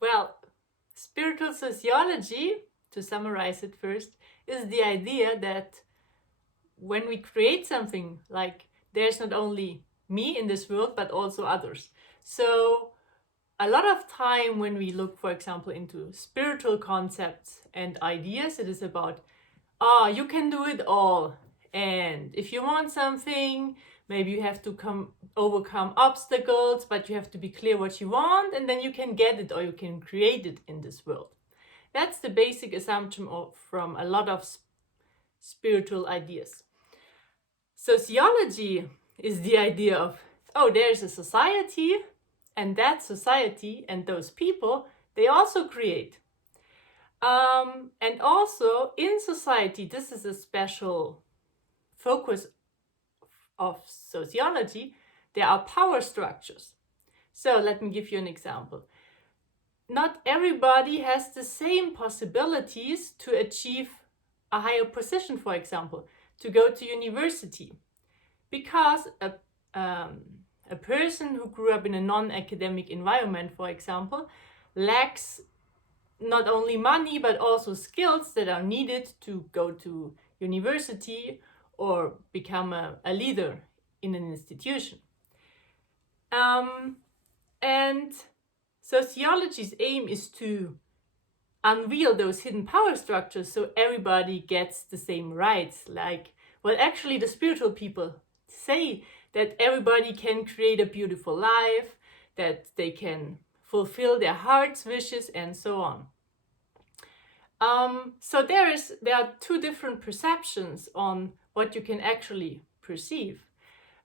Well, spiritual sociology, to summarize it first, is the idea that when we create something, like there's not only me in this world, but also others. So a lot of time when we look, for example, into spiritual concepts and ideas, it is about, you can do it all. And if you want something, maybe you have to overcome obstacles, but you have to be clear what you want, and then you can get it or you can create it in this world. That's the basic assumption from a lot of spiritual ideas. Sociology is the idea of, there's a society, and that society and those people, they also create. And also in society, this is a special focus of sociology, there are power structures. So let me give you an example. Not everybody has the same possibilities to achieve a higher position, for example, to go to university. Because a person who grew up in a non-academic environment, for example, lacks not only money but also skills that are needed to go to university or become a leader in an institution. And sociology's aim is to unveil those hidden power structures so everybody gets the same rights. Actually, the spiritual people say that everybody can create a beautiful life, that they can fulfill their heart's wishes, and so on. So there are two different perceptions on what you can actually perceive.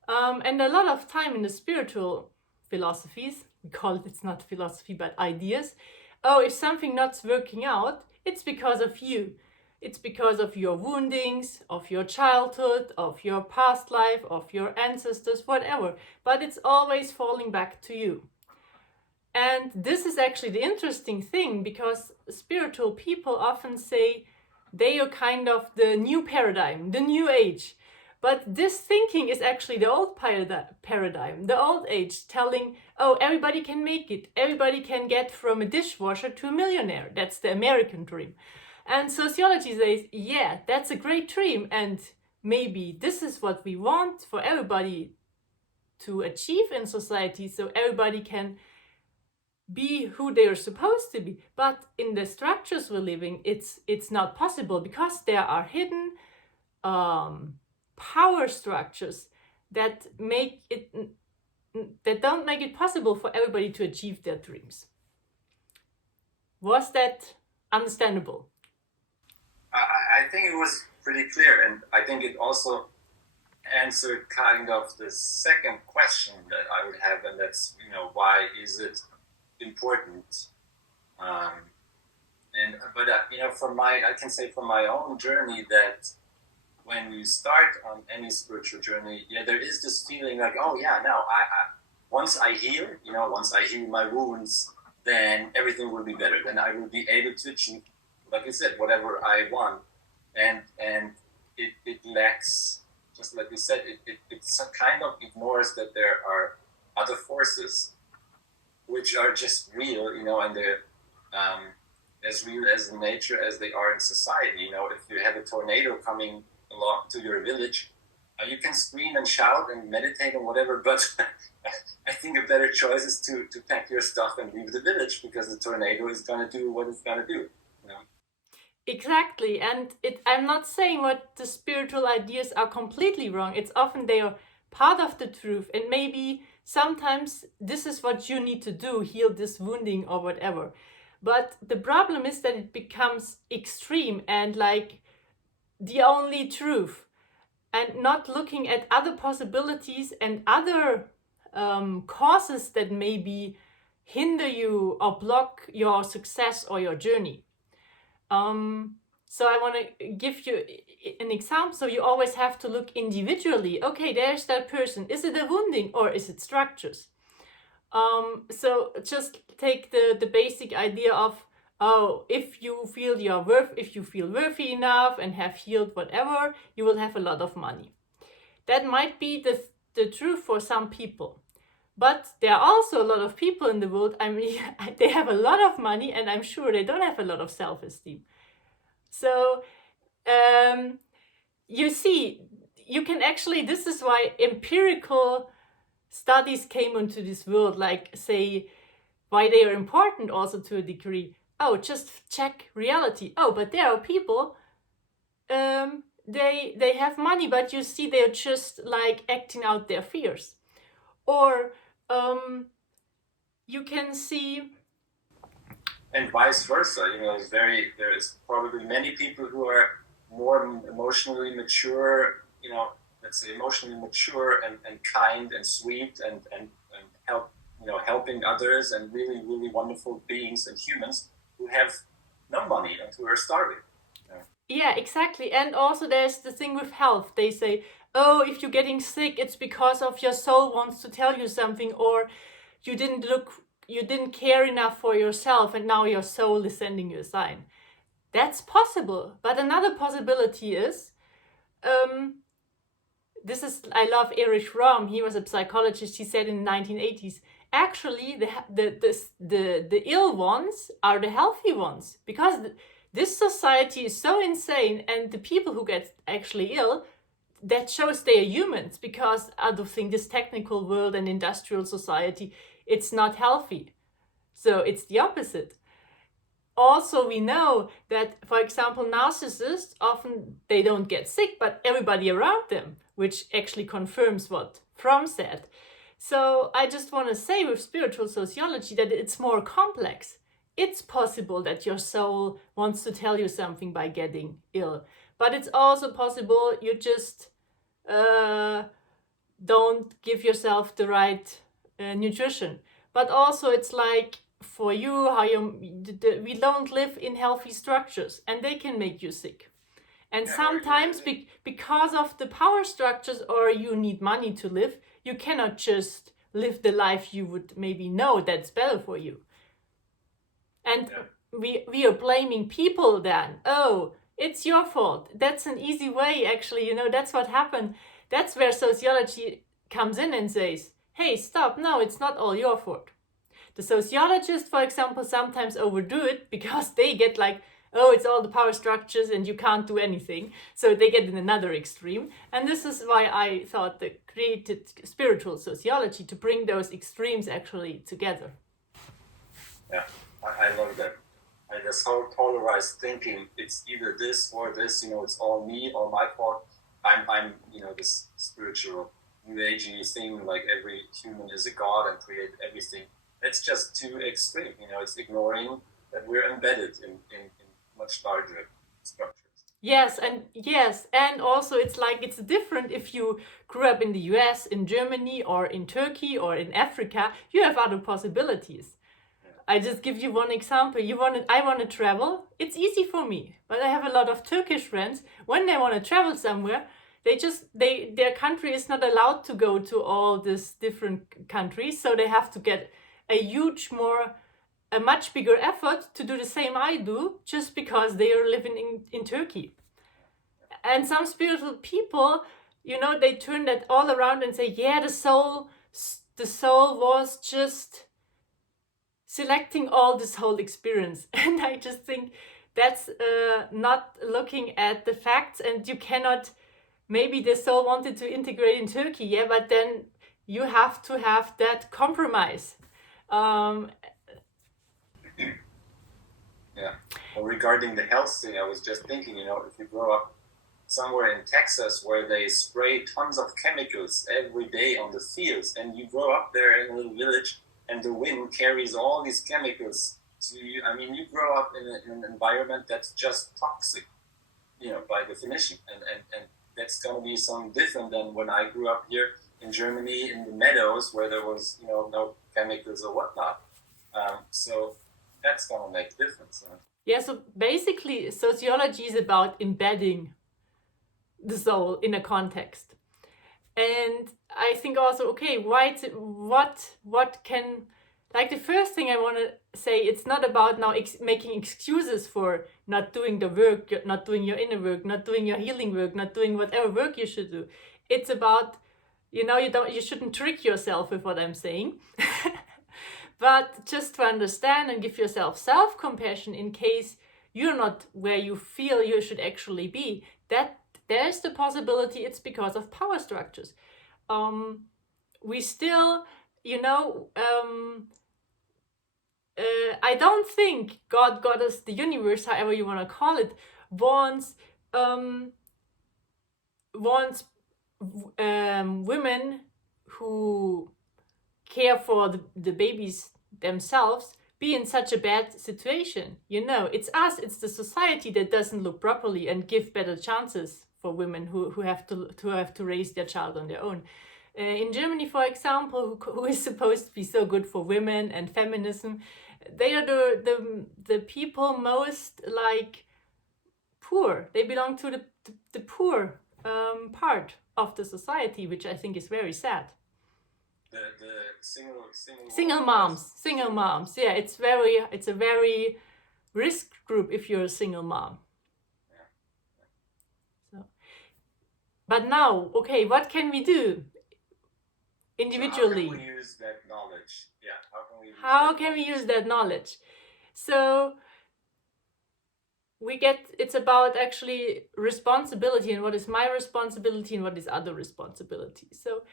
And a lot of time in the spiritual philosophies, we call it, it's not philosophy, but ideas. If something not's working out, it's because of you. It's because of your woundings, of your childhood, of your past life, of your ancestors, whatever. But it's always falling back to you. And this is actually the interesting thing, because spiritual people often say they are kind of the new paradigm, the new age. But this thinking is actually the old paradigm, the old age, telling, everybody can make it. Everybody can get from a dishwasher to a millionaire. That's the American dream. And sociology says, yeah, that's a great dream. And maybe this is what we want for everybody to achieve in society, so everybody can be who they are supposed to be. But in the structures we're living, it's not possible, because there are hidden power structures that don't make it possible for everybody to achieve their dreams. Was that understandable? I think it was pretty clear, and I think it also answered kind of the second question that I would have, and that's, why is it important? I can say from my own journey that when you start on any spiritual journey, there is this feeling like, once I heal, once I heal my wounds, then everything will be better. Then I will be able to achieve, like you said, whatever I want. And it lacks, just like you said, it kind of ignores that there are other forces which are just real, and they're as real as in nature as they are in society. If you have a tornado coming along to your village, you can scream and shout and meditate and whatever, but I think a better choice is to pack your stuff and leave the village, because the tornado is going to do what it's going to do. Exactly, and I'm not saying what the spiritual ideas are completely wrong. It's often they are part of the truth, and maybe sometimes this is what you need to do, heal this wounding or whatever. But the problem is that it becomes extreme and like the only truth, and not looking at other possibilities and other causes that maybe hinder you or block your success or your journey. So I want to give you an example. So you always have to look individually. Okay, there's that person. Is it a wounding or is it structures? So just take the basic idea of, if you feel worthy enough and have healed whatever, you will have a lot of money. That might be the truth for some people. But there are also a lot of people in the world, I mean, they have a lot of money, and I'm sure they don't have a lot of self-esteem. So you see, you can actually, this is why empirical studies came into this world, like say why they are important also to a degree. Oh, just check reality. Oh, but there are people, they have money, but you see they're just like acting out their fears. Or you can see, and vice versa. There is probably many people who are more emotionally mature, let's say emotionally mature and kind and sweet and helping others, and really, really wonderful beings and humans who have no money and who are starving. yeah, exactly. And also there's the thing with health. They say, oh, if you're getting sick, it's because of your soul wants to tell you something, or you didn't care enough for yourself, and now your soul is sending you a sign. That's possible. But another possibility is, I love Erich Fromm. He was a psychologist. He said in the 1980s, actually the ill ones are the healthy ones, because this society is so insane, and the people who get actually ill, that shows they are humans, because out of this technical world and industrial society, it's not healthy. So it's the opposite. Also, we know that, for example, narcissists, often they don't get sick, but everybody around them, which actually confirms what Fromm said. So I just want to say with spiritual sociology that it's more complex. It's possible that your soul wants to tell you something by getting ill, but it's also possible you just don't give yourself the right nutrition. But also it's like, for you, we don't live in healthy structures, and they can make you sick. And sometimes because of the power structures, or you need money to live, you cannot just live the life you would maybe know that's better for you. And we are blaming people then. Oh, it's your fault. That's an easy way, actually, that's what happened. That's where sociology comes in and says, hey, stop, no, it's not all your fault. The sociologists, for example, sometimes overdo it, because they get like, oh, it's all the power structures and you can't do anything. So they get in another extreme. And this is why I thought that created spiritual sociology, to bring those extremes actually together. Yeah, I love that. And this whole polarized thinking, it's either this or this, it's all me or my fault. I'm this spiritual new agey thing, like every human is a god and create everything. It's just too extreme. It's ignoring that we're embedded in much larger structures. Yes, and also it's like, it's different if you grew up in the US, in Germany, or in Turkey, or in Africa. You have other possibilities. I just give you one example. I want to travel. It's easy for me, but I have a lot of Turkish friends. When they want to travel somewhere, their country is not allowed to go to all these different countries, so they have to get a much bigger effort to do the same I do, just because they are living in Turkey. And some spiritual people, they turn that all around and say, yeah, the soul was just selecting all this whole experience. And I just think that's not looking at the facts, and you cannot, maybe the soul wanted to integrate in Turkey, yeah, but then you have to have that compromise. Yeah. Well, regarding the health thing, I was just thinking, if you grow up somewhere in Texas where they spray tons of chemicals every day on the fields, and you grow up there in a little village, and the wind carries all these chemicals to you. I mean, you grow up in an environment that's just toxic, by definition. And that's going to be something different than when I grew up here in Germany in the meadows, where there was, no chemicals or whatnot. So that's going to make a difference. Yeah, so basically sociology is about embedding the soul in a context. And I think also, okay, what can, like, the first thing I want to say, it's not about now making excuses for not doing the work, not doing your inner work, not doing your healing work, not doing whatever work you should do. It's about you shouldn't trick yourself with what I'm saying. But just to understand and give yourself self-compassion in case you're not where you feel you should actually be, that there's the possibility it's because of power structures. We still, I don't think God, Goddess, the universe, however you want to call it, wants women who care for the babies themselves be in such a bad situation. It's us, it's the society that doesn't look properly and give better chances for women who have to raise their child on their own. In Germany, for example, who is supposed to be so good for women and feminism, they are the people most like poor. They belong to the poor part of the society, which I think is very sad. The single moms. Yeah, it's a very risk group if you're a single mom. So, but now, okay, what can we do individually? So how can we use that knowledge? Yeah, how can we use that knowledge? So it's about actually responsibility, and what is my responsibility and what is other responsibility. So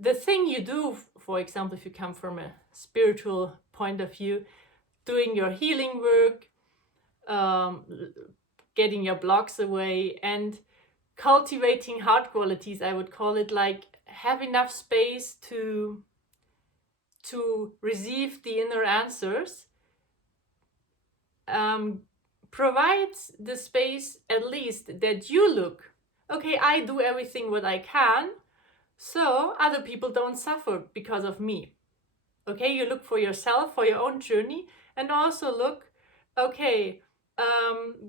the thing you do, for example, if you come from a spiritual point of view, doing your healing work, getting your blocks away, and cultivating heart qualities, I would call it, like have enough space to receive the inner answers, provides the space at least that you look, okay, I do everything what I can, so other people don't suffer because of me. Okay, you look for yourself, for your own journey, and also look, okay,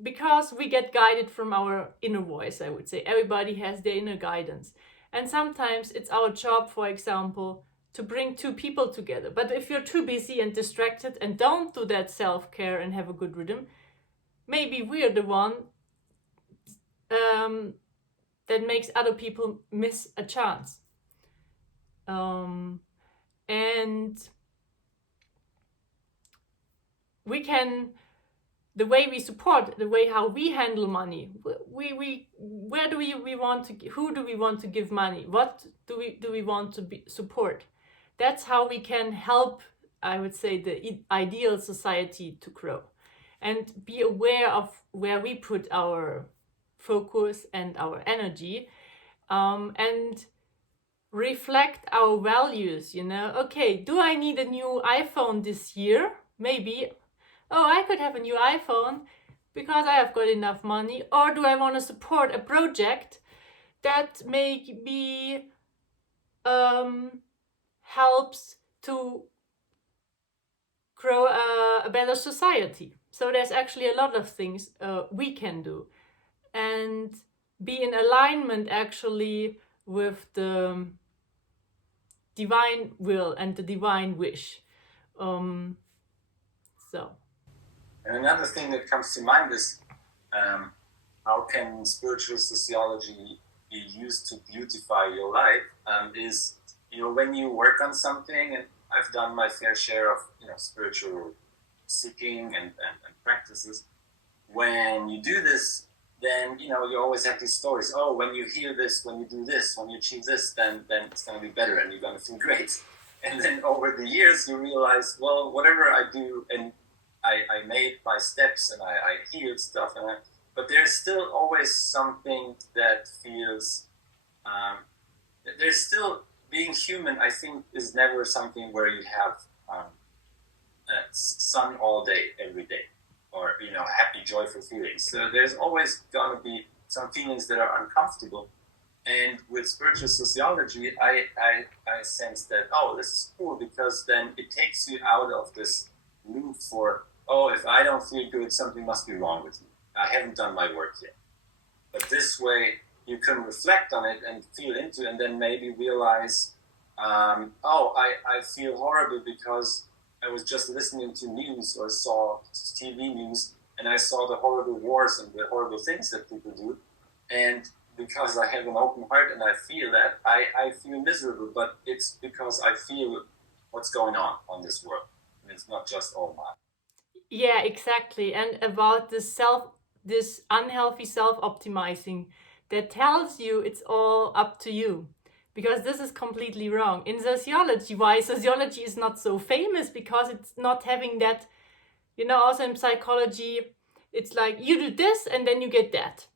because we get guided from our inner voice, I would say. Everybody has their inner guidance. And sometimes it's our job, for example, to bring two people together. But if you're too busy and distracted and don't do that self-care and have a good rhythm, maybe we're the one that makes other people miss a chance. And we can, the way we support, the way how we handle money, where do we want to, who do we want to give money, what do we want to support? That's how we can help, I would say, the ideal society to grow, and be aware of where we put our focus and our energy, and reflect our values. Okay, do I need a new iPhone this year? Maybe. Oh, I could have a new iPhone because I have got enough money. Or do I want to support a project that maybe helps to grow a better society? So there's actually a lot of things we can do, and be in alignment actually with the divine will and the divine wish. So. And another thing that comes to mind is how can spiritual sociology be used to beautify your life? Is when you work on something, and I've done my fair share of spiritual seeking and practices. When you do this, then you always have these stories. Oh, when you hear this, when you do this, when you achieve this, then it's going to be better and you're going to feel great. And then over the years, you realize, well, whatever I do, and I made my steps and I healed stuff, but there's still always something that feels. There's still being human. I think is never something where you have sun all day, every day, or happy, joyful feelings. So there's always gonna be some feelings that are uncomfortable. And with spiritual sociology, I sense that, oh, this is cool, because then it takes you out of this loop for, oh, if I don't feel good, something must be wrong with me. I haven't done my work yet. But this way, you can reflect on it and feel into it, and then maybe realize, oh, I feel horrible because I was just listening to news or saw TV news, and I saw the horrible wars and the horrible things that people do. And because I have an open heart and I feel that, I feel miserable, but it's because I feel what's going on this world. And it's not just all mine. Yeah, exactly. And about this unhealthy self-optimizing that tells you it's all up to you. Because this is completely wrong. In sociology, why sociology is not so famous, because it's not having that, also in psychology, it's like you do this and then you get that.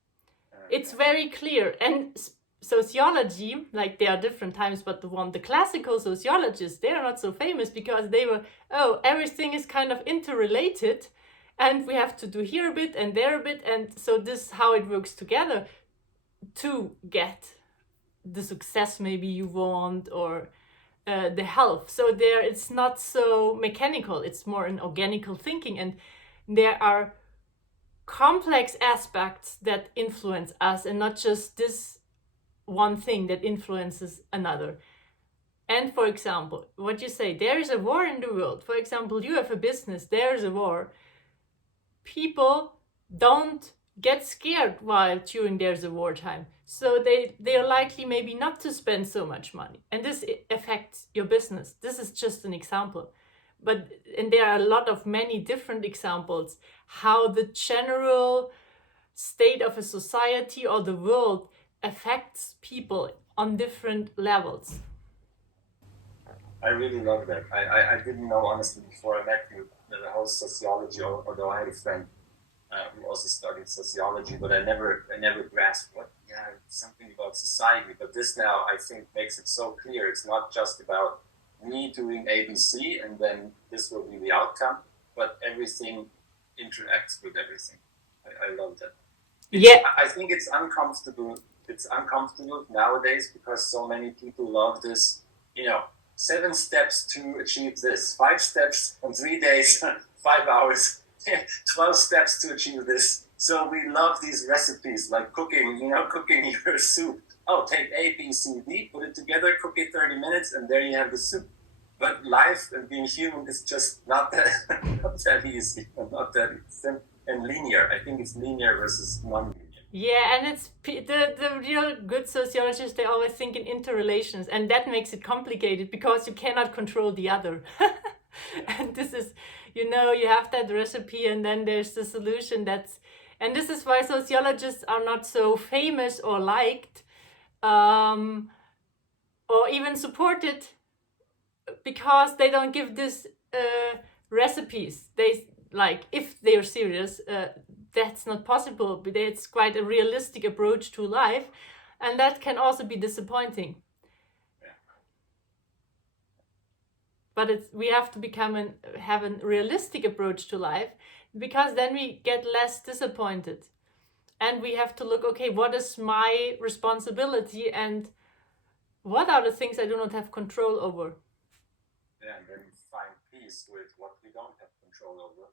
It's very clear. And sociology, like there are different times, but the classical sociologists, they are not so famous because they were, everything is kind of interrelated and we have to do here a bit and there a bit. And so this is how it works together to get the success maybe you want, or the health. So there it's not so mechanical, it's more an organical thinking, and there are complex aspects that influence us and not just this one thing that influences another. And for example, what you say, there is a war in the world. For example, you have a business, there is a war. People don't get scared while during there's a wartime. So they're likely maybe not to spend so much money. And this affects your business. This is just an example. And there are a lot of many different examples how the general state of a society or the world affects people on different levels. I really love that. I didn't know, honestly, before I met you, the whole sociology, although I had a friend who also studied sociology, but I never grasped something about society. But this now, I think, makes it so clear. It's not just about me doing ABC and then this will be the outcome, but everything interacts with everything. I love that. I think it's uncomfortable. It's uncomfortable nowadays because so many people love this, 7 steps to achieve this, 5 steps in 3 days, 5 hours, 12 steps to achieve this. So we love these recipes like cooking, cooking your soup. Oh, take A, B, C, D, put it together, cook it 30 minutes, and there you have the soup. But life and being human is just not that easy, not that simple and linear. I think it's linear versus non-linear. Yeah, and it's the real good sociologists, they always think in interrelations, and that makes it complicated because you cannot control the other. And this is, you have that recipe and then there's the solution and this is why sociologists are not so famous or liked, or even supported, because they don't give this recipes. They if they're serious, that's not possible, but it's quite a realistic approach to life, and that can also be disappointing. Yeah. But we have to have a realistic approach to life, because then we get less disappointed, and we have to look, okay, what is my responsibility and what are the things I do not have control over. Yeah, and then find peace with what we don't have control over.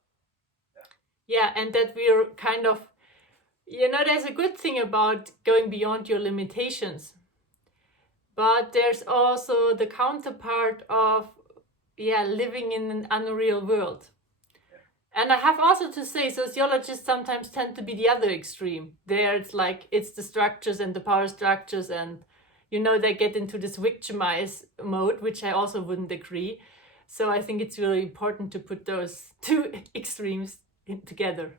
Yeah, and that we're kind of, there's a good thing about going beyond your limitations. But there's also the counterpart of, living in an unreal world. Yeah. And I have also to say, sociologists sometimes tend to be the other extreme. There it's the structures and the power structures, and, they get into this victimize mode, which I also wouldn't agree. So I think it's really important to put those two extremes together.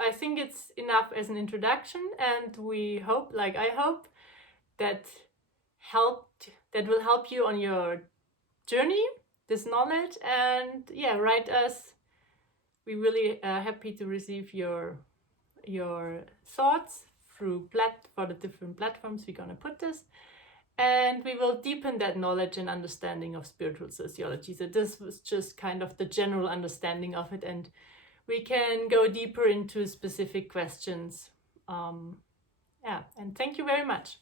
I think it's enough as an introduction, and I hope that will help you on your journey, this knowledge, and write us. We're really happy to receive your thoughts for the different platforms we're gonna put this, and we will deepen that knowledge and understanding of spiritual sociology. So this was just kind of the general understanding of it, and we can go deeper into specific questions. And thank you very much.